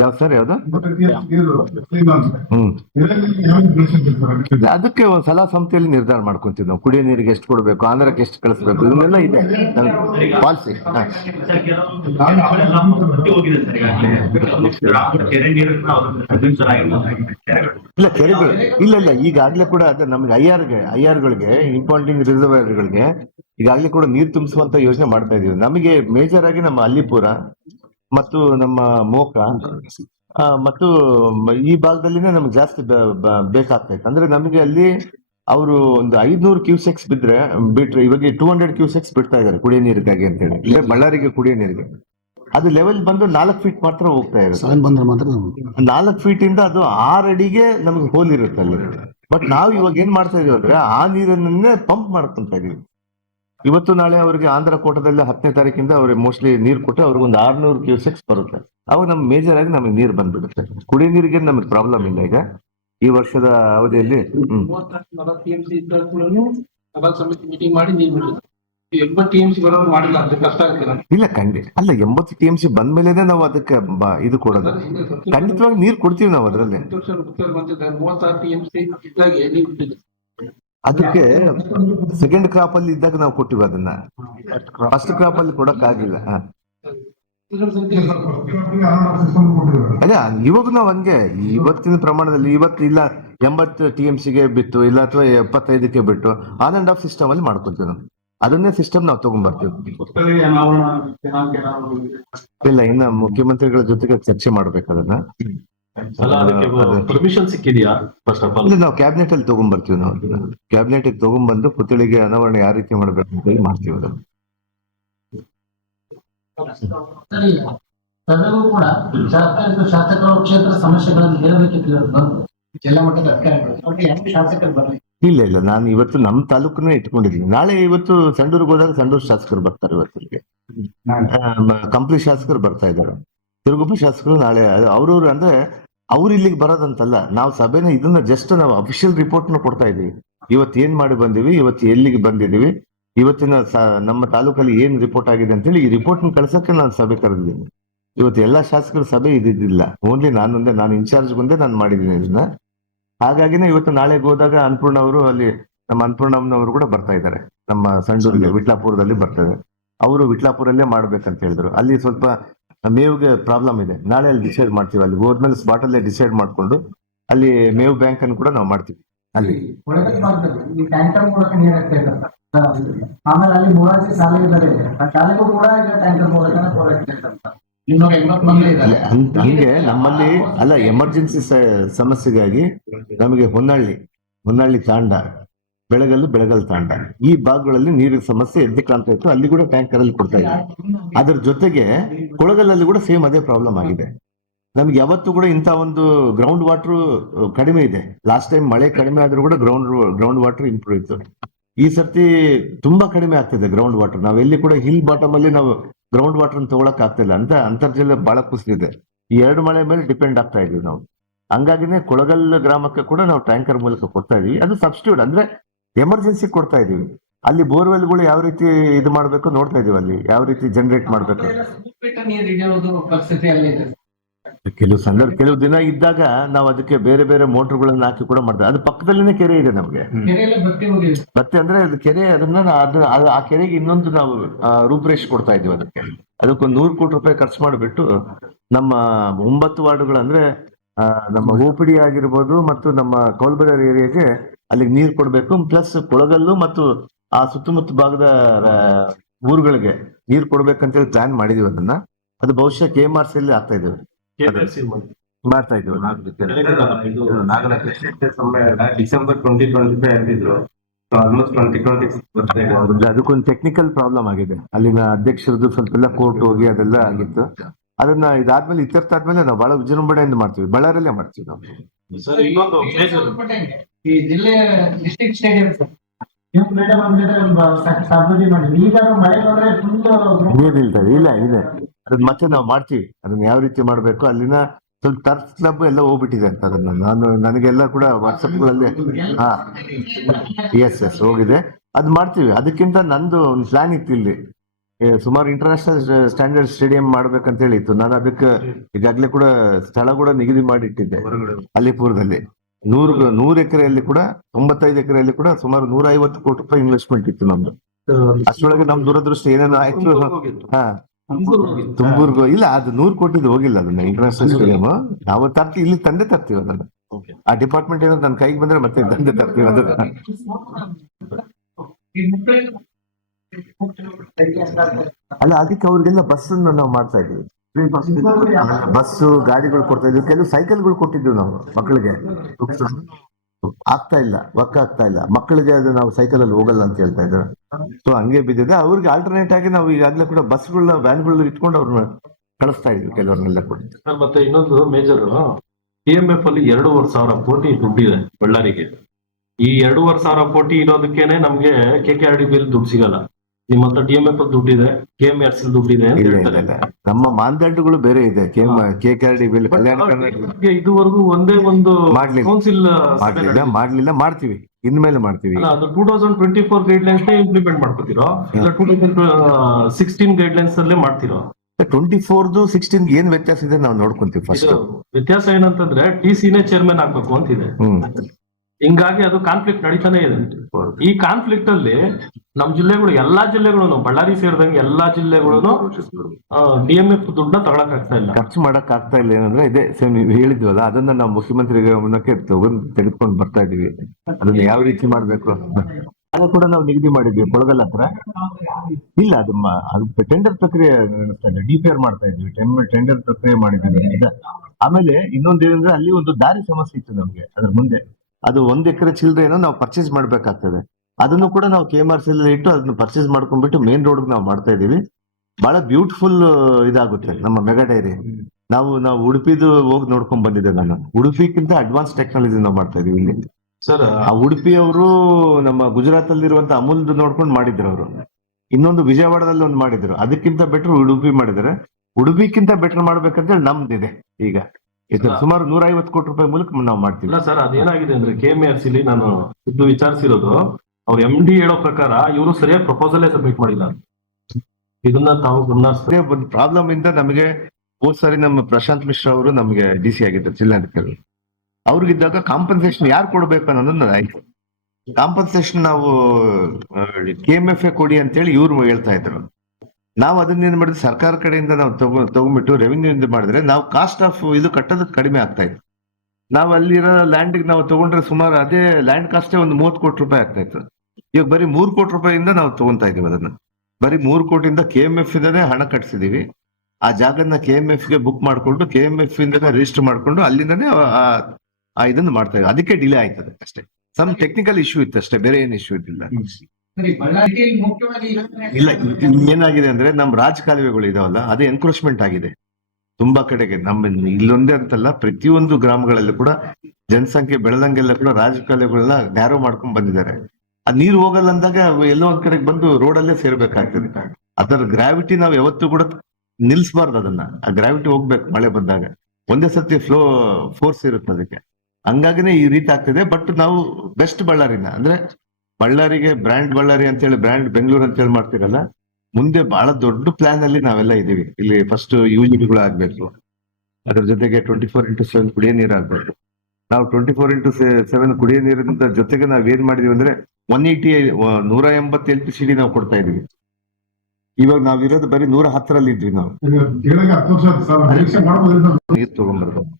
ಯಾವ ಸರ್ ಯಾವ್ದು? ಅದಕ್ಕೆ ಒಂದ್ ಸಲ ಸಂಸ್ಥೆಯಲ್ಲಿ ನಿರ್ಧಾರ ಮಾಡ್ಕೊಂತೀವಿ ನಾವು. ಕುಡಿಯೋ ನೀರಿಗೆ ಎಷ್ಟು ಕೊಡ್ಬೇಕು, ಆಂಧ್ರಕ್ಕೆ ಎಷ್ಟು ಕಳಿಸ್ಬೇಕು, ಇದನ್ನೆಲ್ಲ ಇದೆ ಪಾಲಿಸಿ. ಇಲ್ಲ ಕೆರೆಗಳು ಇಲ್ಲ ಈಗಾಗ್ಲೇ ಕೂಡ ಅದೇ ನಮ್ಗೆ ಐಆರ್ಗಳಿಗೆ ಇಂಪಾರ್ಟಿಂಗ್ ರಿಸರ್ವರ್ಗಳಿಗೆ ಈಗಾಗಲೇ ಕೂಡ ನೀರು ತುಂಬಿಸುವಂತ ಯೋಜನೆ ಮಾಡ್ತಾ ಇದೀವಿ. ನಮಗೆ ಮೇಜರ್ ಆಗಿ ನಮ್ಮ ಅಲ್ಲಿಪುರ ಮತ್ತು ನಮ್ಮ ಮೋಕ ಮತ್ತು ಈ ಭಾಗದಲ್ಲಿನೇ ನಮ್ಗೆ ಜಾಸ್ತಿ ಬೇಕಾಗ್ತಾ ಇತ್ತು. ಅಂದ್ರೆ ನಮಗೆ ಅಲ್ಲಿ ಅವರು ಒಂದು 500 ಕ್ಯೂಸೆಕ್ಸ್ ಬಿಟ್ರೆ ಇವಾಗ 200 ಕ್ಯೂಸೆಕ್ಸ್ ಬಿಡ್ತಾ ಇದ್ದಾರೆ ಕುಡಿಯೋ ನೀರಿಗಾಗಿ ಅಂತ ಹೇಳಿ. ಇಲ್ಲೇ ಬಳ್ಳಾರಿಗೆ ಕುಡಿಯೋ ನೀರಿಗೆ ಅದು ಲೆವೆಲ್ ಬಂದು 4 ಫೀಟ್ ಮಾತ್ರ ಹೋಗ್ತಾ ಇರುತ್ತೆ. 4 ಫೀಟ್ ಇಂದ ಅದು 6 ಅಡಿಗೆ ನಮ್ಗೆ ಹೋಲ್ ಇರುತ್ತೆ ಅಲ್ಲಿ. ಬಟ್ ನಾವು ಇವಾಗ ಏನ್ ಮಾಡ್ತಾ ಇದೀವಿ ಅಂದ್ರೆ ಆ ನೀರನ್ನೇ ಪಂಪ್ ಮಾಡ್ಕೊಂತ ಇದೀವಿ. ಇವತ್ತು ನಾಳೆ ಅವರಿಗೆ ಆಂಧ್ರ ಕೋಟದಲ್ಲಿ 10ನೇ ತಾರೀಕಿಂದ ಅವ್ರಿಗೆ ಮೋಸ್ಟ್ಲಿ ನೀರು ಕೊಟ್ಟು ಅವ್ರಿಗೆ ಒಂದು 600 ಕ್ಯೂಸೆಕ್ಸ್ ಬರುತ್ತೆ. ಅವಾಗ ನಮ್ಗೆ ಮೇಜರ್ ಆಗಿ ನಮಗೆ ನೀರು ಬಂದ್ಬಿಡುತ್ತೆ. ಕುಡಿಯೋ ನೀರಿಗೆ ನಮಗೆ ಪ್ರಾಬ್ಲಮ್ ಇಲ್ಲ ಈಗ ಈ ವರ್ಷದ ಅವಧಿಯಲ್ಲಿ. ಸಮಿತಿ ಮೀಟಿಂಗ್ ಮಾಡಿ ನೀರು 80 TMC ಬರೋರು ಮಾಡಿಲ್ಲ ಅಂತ ಕಷ್ಟ ಆಗ್ತದೆ. ಇಲ್ಲ ಖಂಡಿತ ಅಲ್ಲ, 80 TMC ಬಂದ್ಮೇಲೆ ನಾವು ಅದಕ್ಕೆ ಇದು ಕೊಡೋದು. ಖಂಡಿತವಾಗಿ ನೀರು ಕೊಡ್ತೀವಿ ನಾವು ಅದರಲ್ಲಿ. 36 TMC ಇದ್ದಾಗೆ ನೀರು ಬಿಟ್ಟಿದೆ. ಅದಕ್ಕೆ ಸೆಕೆಂಡ್ ಕ್ರಾಪ್ ಅಲ್ಲಿ ಇದ್ದಾಗ ನಾವು ಕೊಟ್ಟಿವಿ ಅದನ್ನ, ಫಸ್ಟ್ ಕ್ರಾಪ್ ಅಲ್ಲಿ ಕೊಡಕ್ ಆಗಿಲ್ಲ. ಅದೇ ಇವಾಗ ನಾವು ಹಂಗೆ ಇವತ್ತಿನ ಪ್ರಮಾಣದಲ್ಲಿ ಇವತ್ತು ಇಲ್ಲ 80 TMCಗೆ ಬಿತ್ತು, ಇಲ್ಲ ಅಥವಾ 75ಕ್ಕೆ ಬಿಟ್ಟು ಆನ್ ಅಂಡ್ ಆಫ್ ಸಿಸ್ಟಮ್ ಅಲ್ಲಿ ಮಾಡ್ಕೊತೀವಿ ನಾವು. ಅದನ್ನೇ ಸಿಸ್ಟಮ್ ನಾವು ತಗೊಂಡ್ಬರ್ತೀವಿ. ಇಲ್ಲ ಇನ್ನ ಮುಖ್ಯಮಂತ್ರಿಗಳ ಜೊತೆಗೆ ಚರ್ಚೆ ಮಾಡ್ಬೇಕು ಅದನ್ನ. ಪರ್ಮಿಷನ್ ಸಿಕ್ಕಿದ್ಯಾ ಫಸ್ಟ್ ಆಫ್ ಆಲ್? ನಾವು ಕ್ಯಾಬಿನೆಟ್ ಅಲ್ಲಿ ತಗೊಂಡ್ಬರ್ತೀವಿ. ನಾವು ಕ್ಯಾಬಿನೆಟ್ ತಗೊಂಡ್ಬಂದು ಪುತ್ಥಳಿಗೆ ಅನಾವರಣ ಯಾವ ರೀತಿ ಮಾಡ್ಬೇಕು ಅಂತ ಹೇಳಿ ಮಾಡ್ತೀವಿ ಅದನ್ನ. ಸಭೆಗೂ ಕೂಡ ಶಾಸಕರ ಕ್ಷೇತ್ರ ಸಮಸ್ಯೆಗಳನ್ನು ಹೇಳಬೇಕಿತ್ತು ಜಿಲ್ಲಾ ಮಟ್ಟದ ಶಾಸಕರು ಬರಲಿ. ಇಲ್ಲ ನಾನು ಇವತ್ತು ನಮ್ಮ ತಾಲೂಕನ್ನೇ ಇಟ್ಕೊಂಡಿದ್ದೀನಿ. ನಾಳೆ ಇವತ್ತು ಸಂಡೂರಿಗೆ ಹೋದಾಗ ಸಂಡೂರು ಶಾಸಕರು ಬರ್ತಾರೆ. ಇವತ್ತಿಗೆ ಕಂಪ್ಲಿ ಶಾಸಕರು ಬರ್ತಾ ಇದ್ದಾರೆ, ತಿರುಗುಪ್ಪ ಶಾಸಕರು ನಾಳೆ. ಅವ್ರವ್ರು ಅಂದ್ರೆ ಅವ್ರು ಇಲ್ಲಿಗೆ ಬರೋದಂತಲ್ಲ, ನಾವು ಸಭೆನ ಇದನ್ನ ಜಸ್ಟ್ ನಾವು ಅಫಿಷಿಯಲ್ ರಿಪೋರ್ಟ್ ನ ಕೊಡ್ತಾ ಇದೀವಿ. ಇವತ್ತು ಏನ್ ಮಾಡಿ ಬಂದಿವಿ, ಇವತ್ತು ಎಲ್ಲಿಗೆ ಬಂದಿದೀವಿ, ಇವತ್ತಿನ ನಮ್ಮ ತಾಲೂಕಲ್ಲಿ ಏನ್ ರಿಪೋರ್ಟ್ ಆಗಿದೆ ಅಂತ ಹೇಳಿ ಈ ರಿಪೋರ್ಟ್ ನ ಕಳ್ಸಕ್ಕೆ ನಾನು ಸಭೆ ಕರೆದಿದ್ದೀನಿ. ಇವತ್ತು ಎಲ್ಲಾ ಶಾಸಕರ ಸಭೆ ಇದ್ದಿದ್ದಿಲ್ಲ, ಓನ್ಲಿ ನಾನು ಇನ್ಚಾರ್ಜ್ ಬಂದೆ ನಾನು ಮಾಡಿದ್ದೀನಿ ಇದನ್ನ. ಹಾಗಾಗಿನೇ ಇವತ್ತು ನಾಳೆಗೆ ಹೋದಾಗ ಅನ್ನಪೂರ್ಣ ಅವರು ಅಲ್ಲಿ ನಮ್ಮ ಅನ್ನಪೂರ್ಣಮ್ಮನವರು ಕೂಡ ಬರ್ತಾ ಇದ್ದಾರೆ, ನಮ್ಮ ಸಂಡೂರಿಗೆ ವಿಟ್ಲಾಪುರದಲ್ಲಿ ಬರ್ತಾರೆ. ಅವರು ವಿಟ್ಲಾಪುರಲ್ಲೇ ಮಾಡ್ಬೇಕಂತ ಹೇಳಿದ್ರು. ಅಲ್ಲಿ ಸ್ವಲ್ಪ ಮೇವಿಗೆ ಪ್ರಾಬ್ಲಮ್ ಇದೆ. ನಾಳೆ ಅಲ್ಲಿ ಡಿಸೈಡ್ ಮಾಡ್ತೀವಿ, ಅಲ್ಲಿ ಹೋದ್ಮೇಲೆ ಸ್ಪಾಟ್ ಅಲ್ಲೇ ಡಿಸೈಡ್ ಮಾಡ್ಕೊಂಡು ಅಲ್ಲಿ ಮೇವು ಬ್ಯಾಂಕ್ ಅನ್ನು ಕೂಡ ನಾವು ಮಾಡ್ತೀವಿ ಅಲ್ಲಿ. ಒಳಗಡೆ ಭಾಗದಲ್ಲಿ ಈ ಟ್ಯಾಂಕರ್ ಮೂಲಕ ನೀರು ಹಾಕ್ತಾ ಇದ್ದಾರೆ. ಆಮೇಲೆ ಅಲ್ಲಿ ಮೂರಾರ್ಜಿ ಶಾಲೆ ಇದ್ದಾರೆ, ಆ ಶಾಲೆಗೂ ಕೂಡ ಈಗ ಟ್ಯಾಂಕರ್ ಮೂಲಕ ಪೂರೈಕೆ ಅಂತ 280 ಮಂದಿ ಇದ್ದಾರೆ. ಹಂಗೆ ನಮ್ಮಲ್ಲಿ ಅಲ್ಲ, ಎಮರ್ಜೆನ್ಸಿ ಸಮಸ್ಯೆಗಾಗಿ ನಮಗೆ ಹೊನ್ನಾಳಿ ತಾಂಡ, ಬೆಳಗಲ್ ತಾಂಡ, ಈ ಭಾಗಗಳಲ್ಲಿ ನೀರಿನ ಸಮಸ್ಯೆ ಎದ್ದು ಕಾಣ್ತಾ ಇತ್ತು. ಅಲ್ಲಿ ಕೂಡ ಟ್ಯಾಂಕರ್ ಅಲ್ಲಿ ಕೊಡ್ತಾ ಇದ್ದಾರೆ. ಅದ್ರ ಜೊತೆಗೆ ಕೊಳಗಲಲ್ಲಿ ಕೂಡ ಸೇಮ್ ಅದೇ ಪ್ರಾಬ್ಲಮ್ ಆಗಿದೆ. ನಮ್ಗೆ ಯಾವತ್ತೂ ಕೂಡ ಇಂಥ ಒಂದು ಗ್ರೌಂಡ್ ವಾಟರ್ ಕಡಿಮೆ ಇದೆ. ಲಾಸ್ಟ್ ಟೈಮ್ ಮಳೆ ಕಡಿಮೆ ಆದ್ರೂ ಕೂಡ ಗ್ರೌಂಡ್ ವಾಟರ್ ಇಂಪ್ರೂವ್ ಇತ್ತು. ಈ ಸರ್ತಿ ತುಂಬಾ ಕಡಿಮೆ ಆಗ್ತಿದೆ ಗ್ರೌಂಡ್ ವಾಟರ್. ನಾವೆಲ್ಲಿ ಕೂಡ ಹಿಲ್ ಬಾಟಮ್ ಅಲ್ಲಿ ನಾವು ಗ್ರೌಂಡ್ ವಾಟರ್ ತಗೊಳಕ್ ಆಗ್ತಿಲ್ಲ ಅಂತ ಅಂತರ್ಜಲ ಬಹಳ ಕುಸಿದಿದೆ. ಈ 2 ಮಳೆ ಮೇಲೆ ಡಿಪೆಂಡ್ ಆಗ್ತಾ ಇದೀವಿ ನಾವು. ಹಂಗಾಗಿನೇ ಕೊಳಗಲ್ ಗ್ರಾಮಕ್ಕೆ ಕೂಡ ನಾವು ಟ್ಯಾಂಕರ್ ಮೂಲಕ ಕೊಡ್ತಾ ಇದೀವಿ. ಅದು ಸಬ್ಸ್ಟಿಟ್ಯೂಟ್ ಅಂದ್ರೆ ಎಮರ್ಜೆನ್ಸಿ ಕೊಡ್ತಾ ಇದೀವಿ. ಅಲ್ಲಿ ಬೋರ್ವೆಲ್ಗಳು ಯಾವ ರೀತಿ ಇದು ಮಾಡ್ಬೇಕು ನೋಡ್ತಾ ಇದೀವಿ, ಅಲ್ಲಿ ಯಾವ ರೀತಿ ಜನರೇಟ್ ಮಾಡ್ಬೇಕು. ನೀರು ಹಿಡಿಯೋದು ಪರಿಸ್ಥಿತಿ ಅಲ್ಲಿ ಇದೆ. ಕೆಲವು ದಿನ ಇದ್ದಾಗ ನಾವು ಅದಕ್ಕೆ ಬೇರೆ ಬೇರೆ ಮೋಟರ್ಗಳನ್ನ ಹಾಕಿ ಕೂಡ ಮಾಡ್ತೇವೆ. ಅದು ಪಕ್ಕದಲ್ಲಿನೇ ಕೆರೆ ಇದೆ ನಮ್ಗೆ. ಕೆರೆಯಲ್ಲಿ ಭರ್ತಿ ಹೋಗಿದೆ. ಮತ್ತೆ ಅಂದ್ರೆ ಅದು ಕೆರೆ, ಆ ಕೆರೆಗೆ ಇನ್ನೊಂದು ನಾವು ರೂಪರೇಷೆ ಕೊಡ್ತಾ ಇದೀವಿ. ಅದಕ್ಕೊಂದು 100 ಕೋಟಿ ರೂಪಾಯಿ ಖರ್ಚು ಮಾಡಿಬಿಟ್ಟು ನಮ್ಮ 9 ವಾರ್ಡ್ಗಳು ಅಂದ್ರೆ ನಮ್ಮ ಓಪಿಡಿ ಆಗಿರ್ಬೋದು ಮತ್ತು ನಮ್ಮ ಕೌಲ್ಬೆರರ್ ಏರಿಯಾಗೆ ಅಲ್ಲಿಗೆ ನೀರು ಕೊಡ್ಬೇಕು. ಪ್ಲಸ್ ಕೊಳಗಲ್ಲು ಮತ್ತು ಆ ಸುತ್ತಮುತ್ತ ಭಾಗದ ಊರುಗಳಿಗೆ ನೀರು ಕೊಡ್ಬೇಕಂತೇಳಿ ಪ್ಲಾನ್ ಮಾಡಿದೀವಿ. ಅದು ಬಹುಶಃ KMRC ಅಲ್ಲಿ ಆಗ್ತಾ ಇದ್ದೇವೆ, ಮಾಡ್ತಾ ಇದ್ದೀವಿ. ಡಿಸೆಂಬರ್ 2025 ಅಂತಿದ್ರು. ಆಲ್ಮೋಸ್ಟ್ 2026 ಅದಕ್ಕೊಂದು ಟೆಕ್ನಿಕಲ್ ಪ್ರಾಬ್ಲಮ್ ಆಗಿದೆ. ಅಲ್ಲಿನ ಅಧ್ಯಕ್ಷರದ್ದು ಸ್ವಲ್ಪ ಎಲ್ಲ ಕೋರ್ಟ್ ಹೋಗಿ ಅದೆಲ್ಲ ಆಗಿತ್ತು. ಅದನ್ನ ಇದಾದ್ಮೇಲೆ ಇತ್ಯರ್ಥ ಆದ್ಮೇಲೆ ನಾವು ಬಹಳ ವಿಜೃಂಭಣೆಯಿಂದ ಮಾಡ್ತೀವಿ. ಬಳ್ಳಾರಿಯಲ್ಲೇ ಮಾಡ್ತೀವಿ ನಾವು. ಸರ್ ಇನ್ನೊಂದು ಮೇಜರ್ ಈ ಜಿಲ್ಲೆ ಡಿಸ್ಟ್ರಿಕ್ಟ್ ಸ್ಟೇಡಿಯಂ ಮೇಡಮ್ ಅಂದ್ರೆ ಅಭಿವೃದ್ಧಿ ಮಾಡಿದ್ವಿ. ಈಗ ಮಳೆ ಬಂದ್ರೆ ಫುಲ್ ನೀರು ನಿಲ್ತದೆ. ಇಲ್ಲ ಇದೆ, ಅದನ್ನ ಮತ್ತೆ ನಾವು ಮಾಡ್ತೀವಿ. ಅದನ್ನ ಯಾವ ರೀತಿ ಮಾಡ್ಬೇಕು, ಅಲ್ಲಿನ ಸ್ವಲ್ಪ ಟರ್ಫ್ ಕ್ಲಬ್ ಎಲ್ಲ ಹೋಗ್ಬಿಟ್ಟಿದೆ ಅಂತ ಅದನ್ನ ನನಗೆಲ್ಲ ಕೂಡ ವಾಟ್ಸಪ್ಗಳಲ್ಲಿ ಎಸ್ ಹೋಗಿದೆ. ಅದ್ ಮಾಡ್ತೀವಿ. ಅದಕ್ಕಿಂತ ನಂದು ಒಂದು ಪ್ಲಾನ್ ಇತ್ತು, ಇಲ್ಲಿ ಸುಮಾರು ಇಂಟರ್ನ್ಯಾಷನಲ್ ಸ್ಟ್ಯಾಂಡರ್ಡ್ ಸ್ಟೇಡಿಯಂ ಮಾಡ್ಬೇಕಂತ ಹೇಳಿ ಇತ್ತು. ನಾನು ಅದಕ್ಕೆ ಈಗಾಗಲೇ ಕೂಡ ಸ್ಥಳ ಕೂಡ ನಿಗದಿ ಮಾಡಿಟ್ಟಿದ್ದೆ. ಅಲಿಪುರದಲ್ಲಿ 100 ಎಕರೆಯಲ್ಲಿ ಕೂಡ 95 ಎಕರೆಯಲ್ಲಿ ಕೂಡ ಸುಮಾರು 150 ಕೋಟಿ ರೂಪಾಯಿ ಇನ್ವೆಸ್ಟ್ಮೆಂಟ್ ಇತ್ತು ನಮ್ದು. ಅಷ್ಟರೊಳಗೆ ನಮ್ ದುರದೃಷ್ಟ ಏನೇನೋ ಆಯ್ತು. ತುಮಕೂರ್ಗು ಇಲ್ಲ, ಅದು 100 ಕೋಟಿದು ಹೋಗಿಲ್ಲ. ಅದನ್ನ ಇಂಟರ್ನ್ಯಾಷನಲ್ ಸ್ಟೇಡಿಯಂ ನಾವು ಇಲ್ಲಿ ತಂದೆ ತರ್ತೀವಿ ಅದನ್ನ. ಆ ಡಿಪಾರ್ಟ್ಮೆಂಟ್ ಏನೋ ನನ್ನ ಕೈಗೆ ಬಂದ್ರೆ ಮತ್ತೆ ತಂದೆ ತರ್ತೀವಿ ಅದನ್ನ. ಅಲ್ಲ, ಅದಕ್ಕೆ ಅವ್ರಿಗೆಲ್ಲ ಬಸ್ ನಾವು ಮಾಡ್ತಾ ಇದೀವಿ. ಬಸ್ಸು ಗಾಡಿಗಳು ಕೊಡ್ತಾ ಇದ್ವಿ. ಕೆಲವು ಸೈಕಲ್ಗಳು ಕೊಟ್ಟಿದ್ವಿ ನಾವು ಮಕ್ಕಳಿಗೆ. ಆಗ್ತಾ ಇಲ್ಲ, ಆಗ್ತಾ ಇಲ್ಲ ಮಕ್ಕಳಿಗೆ. ಅದು ನಾವು ಸೈಕಲ್ ಅಲ್ಲಿ ಹೋಗಲ್ಲ ಅಂತ ಹೇಳ್ತಾ ಇದ್ದಾರೆ. ಸೊ ಹಂಗೆ ಬಿದ್ದಿದೆ. ಅವ್ರಿಗೆ ಆಲ್ಟರ್ನೇಟ್ ಆಗಿ ನಾವು ಈಗಾಗಲೇ ಕೂಡ ಬಸ್ಗಳನ್ನ ವ್ಯಾನ್ಗಳನ್ನ ಇಟ್ಕೊಂಡು ಅವ್ರನ್ನ ಕಳಿಸ್ತಾ ಇದ್ವಿ ಕೆಲವ್ರನ್ನೆಲ್ಲ ಕೂಡ. ಮತ್ತೆ ಇನ್ನೊಂದು ಮೇಜರ್ TMF ಅಲ್ಲಿ 2,500 ಕೋಟಿ ದುಡ್ಡಿದೆ ಬಳ್ಳಾರಿಗೆ. ಈ 2,500 ಕೋಟಿ ಇರೋದಕ್ಕೇನೆ ನಮ್ಗೆ KKRDB ದುಡ್ಡು ಸಿಗಲ್ಲ. ನಿಮ್ಮ ಹತ್ರ TMF ದುಡ್ಡಿದೆ, KMRC ದುಡ್ಡಿದೆ ಅಂತ ಹೇಳ್ತಾರೆ. ನಮ್ಮ ಮಾನದಂಡಗಳು ಬೇರೆ ಇದೆ. KKRDB ಕಲ್ಯಾಣ ಕರ್ನಾಟಕ ಇದುವರೆಗೂ ಒಂದೇ ಒಂದು ಕೌನ್ಸಿಲ್ ಮಾಡ್ಲಿಲ್ಲ. ಮಾಡ್ತೀವಿ, ಇನ್ಮೇಲೆ ಮಾಡ್ತೀವಿ. ಅದು 2024 ಗೈಡ್ಲೈನ್ಸ್ ಇಂಪ್ಲಿಮೆಂಟ್ ಮಾಡ್ಕೋತಿರೋ ಇಲ್ಲ 2016 ಗೈಡ್ಲೈನ್ಸ್ ಅಲ್ಲೇ ಮಾಡ್ತಿರೋ? 24ದು 16 ಏನ್ ವ್ಯತ್ಯಾಸ ಇದೆ ನಾವು ನೋಡ್ಕೊಂತೀವಿ. ಫಸ್ಟ್ ವ್ಯತ್ಯಾಸ ಏನಂತಂದ್ರೆ TCನೇ ಚೇರ್ಮನ್ ಆಗ್ಬೇಕು ಅಂತಿದೆ. ಹಿಂಗಾಗಿ ಅದು ಕಾನ್ಫ್ಲಿಕ್ಟ್ ನಡೀತಾನೆ ಇದೆ. ಈ ಕಾನ್ಫ್ಲಿಕ್ಟ್ ಅಲ್ಲಿ ನಮ್ ಜಿಲ್ಲೆಗಳು, ಎಲ್ಲಾ ಜಿಲ್ಲೆಗಳು, ಬಳ್ಳಾರಿ ಸೇರಿದಂಗೆ ಎಲ್ಲಾ ಜಿಲ್ಲೆಗಳು DMF ದುಡ್ಡನ್ನ ತಗೊಳಕ್ ಆಗ್ತಾ ಇಲ್ಲ, ಖರ್ಚು ಮಾಡಕ್ ಆಗ್ತಾ ಇಲ್ಲ. ಏನಂದ್ರೆ ಇದೇ ಸೇಮ್ ನೀವು ಹೇಳಿದ್ವಲ್ಲ, ಅದನ್ನ ನಾವು ಮುಖ್ಯಮಂತ್ರಿಗೆ ಗಮನಕ್ಕೆ ತೆಗೆದುಕೊಂಡು ಬರ್ತಾ ಇದೀವಿ. ಅದನ್ನ ಯಾವ ರೀತಿ ಮಾಡ್ಬೇಕು ಅದು ಕೂಡ ನಾವು ನಿಗದಿ ಮಾಡಿದ್ವಿ. ಕೊಳಗಲ್ ಹತ್ರ ಇಲ್ಲ, ಅದು ಟೆಂಡರ್ ಪ್ರಕ್ರಿಯೆ ನಡೆಸ್ತಾ ಇದ್ದೀವಿ. DPR ಮಾಡ್ತಾ ಇದ್ವಿ, ಟೆಂಡರ್ ಪ್ರಕ್ರಿಯೆ ಮಾಡಿದ್ದೀವಿ. ಆಮೇಲೆ ಇನ್ನೊಂದೇನಂದ್ರೆ ಅಲ್ಲಿ ಒಂದು ದಾರಿ ಸಮಸ್ಯೆ ಇತ್ತು ನಮ್ಗೆ. ಅದ್ರ ಮುಂದೆ ಅದು 1 ಎಕರೆ ಚಿಲ್ಲರೆನೋ ನಾವು ಪರ್ಚೇಸ್ ಮಾಡ್ಬೇಕಾಗ್ತದೆ. ಅದನ್ನು ಕೂಡ ನಾವು KMRC ಇಟ್ಟು ಅದನ್ನ ಪರ್ಚೇಸ್ ಮಾಡ್ಕೊಂಡ್ಬಿಟ್ಟು ಮೇನ್ ರೋಡ್ ನಾವು ಮಾಡ್ತಾ ಇದೀವಿ. ಬಹಳ ಬ್ಯೂಟಿಫುಲ್ ಇದಾಗುತ್ತೆ ನಮ್ಮ ಮೆಗಾ ಡೈರಿ. ನಾವು ಉಡುಪಿದು ಹೋಗಿ ನೋಡ್ಕೊಂಡ್ ಬಂದಿದ್ದೆ ನಾನು. ಉಡುಪಿಗಿಂತ ಅಡ್ವಾನ್ಸ್ ಟೆಕ್ನಾಲಜಿ ನಾವು ಮಾಡ್ತಾ ಇದೀವಿ ಇಲ್ಲಿ. ಸರ್ ಆ ಉಡುಪಿ ಅವರು ನಮ್ಮ ಗುಜರಾತ್ ಅಲ್ಲಿರುವಂತ ಅಮೂಲ್ದು ನೋಡ್ಕೊಂಡು ಮಾಡಿದ್ರು ಅವರು. ಇನ್ನೊಂದು ವಿಜಯವಾಡದಲ್ಲಿ ಒಂದು ಮಾಡಿದ್ರು. ಅದಕ್ಕಿಂತ ಬೆಟರ್ ಉಡುಪಿ ಮಾಡಿದ್ದಾರೆ. ಉಡುಪಿಕ್ಕಿಂತ ಬೆಟರ್ ಮಾಡ್ಬೇಕಂತೇಳಿ ನಮ್ದಿದೆ ಈಗ. ಸುಮಾರು 150 ಕೋಟಿ ರೂಪಾಯಿ ಮೂಲಕ ನಾವು ಮಾಡ್ತೀವಿ. ಇಲ್ಲ ಸರ್, ಅದೇನಾಗಿದೆ ಅಂದ್ರೆ KMRC ನಾನು ಇದು ವಿಚಾರಿಸಿರೋದು, ಅವ್ರ MD ಹೇಳೋ ಪ್ರಕಾರ ಇವರು ಸರಿಯಾಗಿ ಪ್ರಪೋಸಲ್ ಸಬ್ಮಿಟ್ ಮಾಡಿಲ್ಲ. ಇದನ್ನ ತಾವು ಗಮನಿಸ್ತಾರೆ. ಒಂದು ಪ್ರಾಬ್ಲಮ್ ಇಂದ ನಮಗೆ ಹೋದ್ ಸಾರಿ ನಮ್ಮ ಪ್ರಶಾಂತ್ ಮಿಶ್ರಾ ಅವರು ನಮಗೆ DC ಆಗಿದ್ದಾರೆ, ಜಿಲ್ಲಾಧಿಕಾರಿ. ಅವ್ರಿಗಿದ್ದಾಗ ಕಾಂಪನ್ಸೇಷನ್ ಯಾರು ಕೊಡ್ಬೇಕು ಅನ್ನೋದನ್ನ ಆಯ್ತು. ಕಾಂಪನ್ಸೇಷನ್ ನಾವು KMF ಕೊಡಿ ಅಂತೇಳಿ ಇವ್ರು ಹೇಳ್ತಾ ಇದ್ರು. ನಾವು ಅದನ್ನ ಏನ್ ಮಾಡಿದ್ವಿ, ಸರ್ಕಾರ ಕಡೆಯಿಂದ ನಾವು ತಗೊಂಡ್ಬಿಟ್ಟು ರೆವಿನ್ಯೂ ಇಂದ ಮಾಡಿದ್ರೆ ನಾವು ಕಾಸ್ಟ್ ಆಫ್ ಇದು ಕಟ್ಟೋದಕ್ಕೆ ಕಡಿಮೆ ಆಗ್ತಾ ಇತ್ತು. ನಾವು ಅಲ್ಲಿರೋ ಲ್ಯಾಂಡ್ ನಾವು ತಗೊಂಡ್ರೆ ಸುಮಾರು ಅದೇ ಲ್ಯಾಂಡ್ ಕಾಸ್ಟೇ ಒಂದು 30 ಕೋಟಿ ರೂಪಾಯಿ ಆಗ್ತಾ ಇತ್ತು. ಇವಾಗ ಬರೀ 3 ಕೋಟಿ ರೂಪಾಯಿಂದ ನಾವು ತಗೊಂತಾ ಇದೀವಿ ಅದನ್ನ. ಬರೀ 3 ಕೋಟಿಯಿಂದ KMF ಇಂದಾನೆ ಹಣ ಕಟ್ಸಿದೀವಿ. ಆ ಜಾಗನ KMF ಗೆ ಬುಕ್ ಮಾಡ್ಕೊಂಡು KMF ಇಂದಾನೆ ರಿಜಿಸ್ಟರ್ ಮಾಡ್ಕೊಂಡು ಅಲ್ಲಿಂದಾನೆ ಇದನ್ನ ಮಾಡ್ತಾ ಇದ್ದೀವಿ. ಅದಕ್ಕೆ ಡಿಲೇ ಆಯ್ತದೆ ಅಷ್ಟೇ. ಸಮ್ ಟೆಕ್ನಿಕಲ್ ಇಶ್ಯೂ ಇತ್ತು ಅಷ್ಟೇ, ಬೇರೆ ಏನು ಇಶ್ಯೂ ಇದ್ದಿಲ್ಲ. ಸರಿ, ಬಳ್ಳಾರಿಯಲ್ಲಿ ಮುಖ್ಯವಾಗಿ ಇಲ್ಲ, ಏನಾಗಿದೆ ಅಂದ್ರೆ ನಮ್ ಕಾಲುವೆಗಳು ಇದಾವಲ್ಲ, ಅದು ಎನ್ಕ್ರೋಚ್ಮೆಂಟ್ ಆಗಿದೆ ತುಂಬಾ ಕಡೆಗೆ. ನಮ್ಮ ಇಲ್ಲೊಂದೇ ಅಂತಲ್ಲ, ಪ್ರತಿಯೊಂದು ಗ್ರಾಮಗಳಲ್ಲೂ ಕೂಡ ಜನಸಂಖ್ಯೆ ಬೆಳೆದಂಗೆಲ್ಲ ಕೂಡ ಕಾಲುವೆಗಳನ್ನ ನ್ಯಾರೋ ಮಾಡ್ಕೊಂಡ್ ಬಂದಿದ್ದಾರೆ. ಆ ನೀರು ಹೋಗಲ್ಲ ಅಂದಾಗ ಎಲ್ಲೋ ಒಂದ್ ಕಡೆಗೆ ಬಂದು ರೋಡಲ್ಲೇ ಸೇರ್ಬೇಕಾಗ್ತದೆ. ಅದರ ಗ್ರಾವಿಟಿ ನಾವು ಯಾವತ್ತೂ ಕೂಡ ನಿಲ್ಸ್ಬಾರ್ದು. ಅದನ್ನ ಆ ಗ್ರಾವಿಟಿ ಹೋಗ್ಬೇಕು ಮಳೆ ಬಂದಾಗ. ಒಂದೇ ಸರ್ತಿ ಫೋರ್ಸ್ ಇರುತ್ತೆ ಅದಕ್ಕೆ. ಹಂಗಾಗಿನೇ ಈ ರೀತಿ ಆಗ್ತದೆ. ಬಟ್ ನಾವು ಬೆಸ್ಟ್ ಬಳ್ಳಾರಿನ ಅಂದ್ರೆ ಬಳ್ಳಾರಿಗೆ ಬ್ರ್ಯಾಂಡ್ ಬಳ್ಳಾರಿ ಅಂತ ಹೇಳಿ, ಬ್ರ್ಯಾಂಡ್ ಬೆಂಗಳೂರು ಅಂತ ಹೇಳಿ ಮಾಡ್ತಿರಲ್ಲ, ಮುಂದೆ ಬಹಳ ದೊಡ್ಡ ಪ್ಲಾನ್ ಅಲ್ಲಿ ನಾವೆಲ್ಲ ಇದೀವಿ. ಇಲ್ಲಿ ಫಸ್ಟ್ ಗಳು ಆಗ್ಬೇಕು, ಅದ್ರ ಜೊತೆಗೆ 24x7 ಕುಡಿಯೋ ನೀರು ಆಗ್ಬೇಕು. ನಾವು 24x7 ಕುಡಿಯೋ ನೀರಿನ ಜೊತೆಗೆ ನಾವ್ ಏನ್ ಮಾಡಿದೀವಿ ಅಂದ್ರೆ 180 LPCD ನಾವು ಕೊಡ್ತಾ ಇದೀವಿ. ಇವಾಗ ನಾವಿರೋದು ಬರೀ 110 ಇದ್ವಿ. ನಾವು ನೀರ್ ತಗೊಂಡ್ಬರ್ಬೇಕು,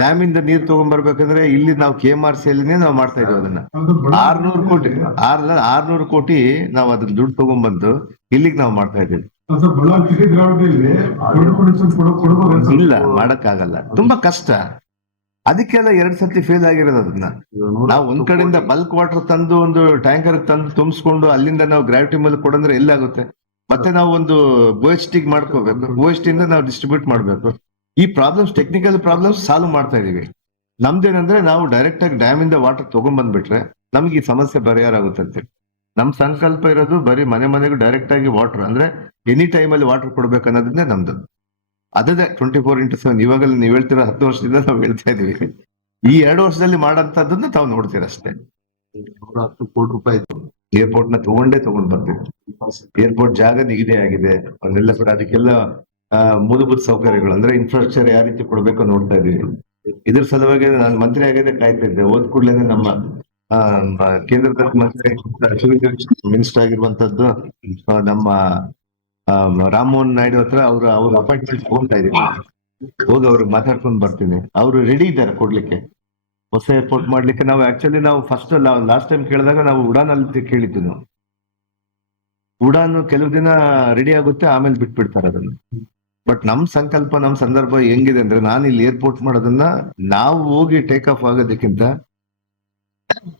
ಡ್ಯಾಮ್ ಇಂದ ನೀರ್ ತಗೊಂಡ್ಬರ್ಬೇಕಂದ್ರೆ ಇಲ್ಲಿ ನಾವು KMRC ಅಲ್ಲಿನೇ ನಾವು ಮಾಡ್ತಾ ಇದೀವಿ ಅದನ್ನ. 600 ಕೋಟಿ ನಾವು ಅದನ್ನ ದುಡ್ಡು ತಗೊಂಡ್ಬಂದು ಇಲ್ಲಿಗೆ ನಾವು ಮಾಡ್ತಾ ಇದೀವಿ. ಇಲ್ಲ, ಮಾಡಕ್ಕಾಗಲ್ಲ, ತುಂಬಾ ಕಷ್ಟ. ಅದಕ್ಕೆಲ್ಲ 2 ಸರ್ತಿ ಫೇಲ್ ಆಗಿರೋದು. ಅದನ್ನ ನಾವು ಒಂದ್ ಕಡೆಯಿಂದ ಬಲ್ಕ್ ವಾಟರ್ ತಂದು ಒಂದು ಟ್ಯಾಂಕರ್ ತಂದು ತುಂಬಿಸ್ಕೊಂಡು ಅಲ್ಲಿಂದ ನಾವು ಗ್ರಾವಿಟಿ ಮೇಲೆ ಕೊಡಂದ್ರೆ ಎಲ್ಲಾಗುತ್ತೆ. ಮತ್ತೆ ನಾವು ಒಂದು OHT ಮಾಡ್ಕೋಬೇಕು, OHT ಇಂದ ನಾವು ಡಿಸ್ಟ್ರಿಬ್ಯೂಟ್ ಮಾಡ್ಬೇಕು. ಈ ಪ್ರಾಬ್ಲಮ್ಸ್, ಟೆಕ್ನಿಕಲ್ ಪ್ರಾಬ್ಲಮ್ಸ್ ಸಾಲ್ವ್ ಮಾಡ್ತಾ ಇದೀವಿ. ನಮ್ದೇನಂದ್ರೆ ನಾವು ಡೈರೆಕ್ಟ್ ಆಗಿ ಡ್ಯಾಮ್ ಇಂದ ವಾಟರ್ ತಗೊಂಡ್ಬಂದ್ಬಿಟ್ರೆ ನಮ್ಗೆ ಈ ಸಮಸ್ಯೆ ಪರಿಹಾರ ಆಗುತ್ತೆ ಅಂತೇಳಿ ನಮ್ ಸಂಕಲ್ಪ ಇರೋದು. ಬರೀ ಮನೆಗೂ ಡೈರೆಕ್ಟ್ ಆಗಿ ವಾಟರ್ ಅಂದ್ರೆ ಎನಿ ಟೈಮ್ ಅಲ್ಲಿ ವಾಟರ್ ಕೊಡ್ಬೇಕು ಅನ್ನೋದನ್ನೇ ನಮ್ದು. ಅದೇ 24x7. ಇವಾಗಲೇ ನೀವ್ ಹೇಳ್ತೀರಾ 10 ವರ್ಷದಿಂದ ನಾವು ಹೇಳ್ತಾ ಇದೀವಿ. ಈ 2 ವರ್ಷದಲ್ಲಿ ಮಾಡಂತದನ್ನ ತಾವು ನೋಡ್ತೀರ ಅಷ್ಟೇ. 10 ಕೋಟಿ ರೂಪಾಯಿ ಏರ್ಪೋರ್ಟ್ ನ ತಗೊಂಡ್ ಬರ್ತೀವಿ. ಏರ್ಪೋರ್ಟ್ ಜಾಗ ನಿಗದಿ ಆಗಿದೆ, ಅದೆಲ್ಲ ಕೂಡ ಅದಕ್ಕೆಲ್ಲ ಮೂಲಭೂತ ಸೌಕರ್ಯಗಳು ಅಂದ್ರೆ ಇನ್ಫ್ರಾಸ್ಟ್ರಕ್ಚರ್ ಯಾವ ರೀತಿ ಕೊಡ್ಬೇಕು ನೋಡ್ತಾ ಇದೀವಿ. ಇದ್ರ ಸಲುವಾಗಿ ನಾನು ಮಂತ್ರಿ ಆಗದೆ ಕಾಯ್ತಾ ಇದ್ದೆ. ಹೋದ್ ಕೂಡಲೇ ನಮ್ಮ ಕೇಂದ್ರದ ಮಂತ್ರಿ ಮಿನಿಸ್ಟರ್ ಆಗಿರುವಂತದ್ದು ನಮ್ಮ ರಾಮಮೋಹನ್ ನಾಯ್ಡು ಹತ್ರ ಅವ್ರ ಅಪಾಯಿಂಟ್ಮೆಂಟ್ ತಗೊಂತಾ ಇದೀವಿ. ಹೋಗಿ ಅವ್ರಿಗೆ ಮಾತಾಡ್ಕೊಂಡು ಬರ್ತೀನಿ. ಅವರು ರೆಡಿ ಇದ್ದಾರೆ ಕೊಡ್ಲಿಕ್ಕೆ, ಹೊಸ ಏರ್ಪೋರ್ಟ್ ಮಾಡ್ಲಿಕ್ಕೆ. ನಾವು ಫಸ್ಟ್ ಲಾಸ್ಟ್ ಟೈಮ್ ಕೇಳಿದಾಗ ನಾವು ಉಡಾನ್ ಅಲ್ಲಿ ಕೇಳಿದ್ದು. ನಾವು ಉಡಾನ್ ಕೆಲವು ದಿನ ರೆಡಿ ಆಗುತ್ತೆ, ಆಮೇಲೆ ಬಿಟ್ಬಿಡ್ತಾರೆ ಅದನ್ನ. ಬಟ್ ನಮ್ ಸಂಕಲ್ಪ, ನಮ್ ಸಂದರ್ಭ ಹೆಂಗಿದೆ ಅಂದ್ರೆ, ನಾನು ಇಲ್ಲಿ ಏರ್ಪೋರ್ಟ್ ಮಾಡೋದನ್ನ ನಾವು ಹೋಗಿ ಟೇಕ್ ಆಫ್ ಆಗೋದಕ್ಕಿಂತ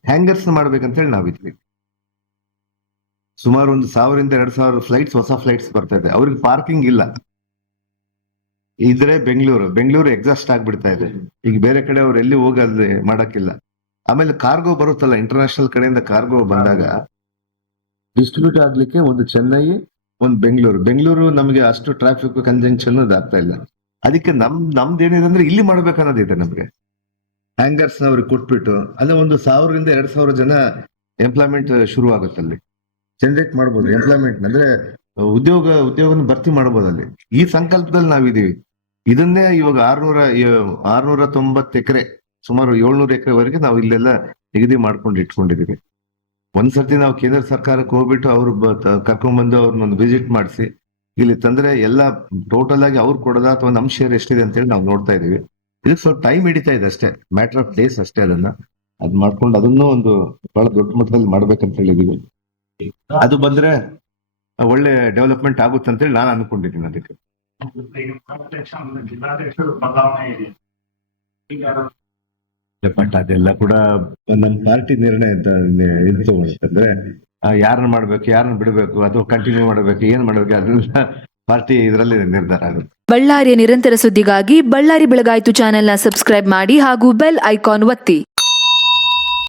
ಹ್ಯಾಂಗರ್ಸ್ ಮಾಡ್ಬೇಕಂತ ಹೇಳಿ ನಾವಿದ್ವಿ. ಸುಮಾರು 1000-2000 ಫ್ಲೈಟ್ಸ್, ಹೊಸ ಫ್ಲೈಟ್ಸ್ ಬರ್ತಾ ಇದೆ. ಅವ್ರಿಗೆ ಪಾರ್ಕಿಂಗ್ ಇಲ್ಲ. ಇದ್ರೆ ಬೆಂಗಳೂರು ಎಕ್ಸಾಸ್ಟ್ ಆಗ್ಬಿಡ್ತಾ ಇದೆ. ಈಗ ಬೇರೆ ಕಡೆ ಅವ್ರು ಎಲ್ಲಿ ಹೋಗಲ್ಲಿ ಮಾಡಕ್ಕಿಲ್ಲ. ಆಮೇಲೆ ಕಾರ್ಗೋ ಬರುತ್ತಲ್ಲ, ಇಂಟರ್ನ್ಯಾಷನಲ್ ಕಡೆಯಿಂದ ಕಾರ್ಗೋ ಬಂದಾಗ ಡಿಸ್ಟ್ರಿಬ್ಯೂಟ್ ಆಗ್ಲಿಕ್ಕೆ ಒಂದು ಚೆನ್ನೈ, ಒಂದು ಬೆಂಗಳೂರು ನಮಗೆ ಅಷ್ಟು ಟ್ರಾಫಿಕ್ ಕಂಜಂಕ್ಷನ್ ಆಗ್ತಾ ಇಲ್ಲ. ಅದಕ್ಕೆ ನಮ್ದೇನಿದೆ ಅಂದ್ರೆ ಇಲ್ಲಿ ಮಾಡ್ಬೇಕನ್ನೋದಿದೆ ನಮ್ಗೆ. ಹ್ಯಾಂಗರ್ಸ್ ಅವ್ರಿಗೆ ಕೊಟ್ಬಿಟ್ಟು ಅಲ್ಲೇ ಒಂದು 1000-2000 ಜನ ಎಂಪ್ಲಾಯ್ಮೆಂಟ್ ಶುರು ಆಗುತ್ತೆ. ಅಲ್ಲಿ ಜನರೇಟ್ ಮಾಡ್ಬೋದು ಎಂಪ್ಲಾಯ್ಮೆಂಟ್, ಅಂದ್ರೆ ಉದ್ಯೋಗನ ಭರ್ತಿ ಮಾಡ್ಬೋದು ಅಲ್ಲಿ. ಈ ಸಂಕಲ್ಪದಲ್ಲಿ ನಾವಿದೀವಿ. ಇದನ್ನೇ ಇವಾಗ 690 ಎಕರೆ, ಸುಮಾರು 700 ಎಕರೆವರೆಗೆ ನಾವು ಇಲ್ಲೆಲ್ಲ ನಿಗದಿ ಮಾಡ್ಕೊಂಡು ಇಟ್ಕೊಂಡಿದೀವಿ. ಒಂದ್ಸರ್ತಿ ನಾವು ಕೇಂದ್ರ ಸರ್ಕಾರಕ್ಕೆ ಹೋಗ್ಬಿಟ್ಟು ಅವ್ರು ಕರ್ಕೊಂಡ್ಬಂದು ಅವ್ರನ್ನೊಂದು ವಿಸಿಟ್ ಮಾಡಿಸಿ ಇಲ್ಲಿ ತಂದ್ರೆ ಎಲ್ಲ ಟೋಟಲ್ ಆಗಿ ಅವ್ರು ಕೊಡೋದ ಅಥವಾ ನಮ್ ಶೇರ್ ಎಷ್ಟಿದೆ ಅಂತೇಳಿ ನಾವು ನೋಡ್ತಾ ಇದೀವಿ. ಇದಕ್ಕೆ ಸ್ವಲ್ಪ ಟೈಮ್ ಹಿಡಿತಾ ಇದೆ ಅಷ್ಟೇ, ಮ್ಯಾಟರ್ ಆಫ್ ಡೇಸ್ ಅಷ್ಟೇ. ಅದ್ ಮಾಡ್ಕೊಂಡು ಅದನ್ನೂ ಒಂದು ಬಹಳ ದೊಡ್ಡ ಮಟ್ಟದಲ್ಲಿ ಮಾಡ್ಬೇಕಂತ ಹೇಳಿದೀವಿ. ಅದು ಬಂದ್ರೆ ಒಳ್ಳೆ ಡೆವಲಪ್ಮೆಂಟ್ ಆಗುತ್ತೆ ಅಂತೇಳಿ ನಾನು ಅನ್ಕೊಂಡಿದ್ದೀನಿ. ಅದಕ್ಕೆ ಬಟ್ ಅದೆಲ್ಲ ಕೂಡ ನಮ್ಮ ಪಾರ್ಟಿ ನಿರ್ಣಯ ಇದು ತಗೊಳುತ್ತೆ. ಅಂದ್ರೆ ಯಾರನ್ನ ಮಾಡ್ಬೇಕು, ಯಾರನ್ನ ಬಿಡಬೇಕು, ಅಥವಾ ಕಂಟಿನ್ಯೂ ಮಾಡ್ಬೇಕು, ಏನ್ ಮಾಡ್ಬೇಕು, ಅದೆಲ್ಲ ಪಾರ್ಟಿ ಇದರಲ್ಲಿ ನಿರ್ಧಾರ ಆಗುತ್ತೆ. ಬಳ್ಳಾರಿಯ ನಿರಂತರ ಸುದ್ದಿಗಾಗಿ ಬಳ್ಳಾರಿ ಬೆಳಗಾಯಿತು ಚಾನೆಲ್ನ ಸಬ್ಸ್ಕ್ರೈಬ್ ಮಾಡಿ ಹಾಗೂ ಬೆಲ್ ಐಕಾನ್ ಒತ್ತಿ.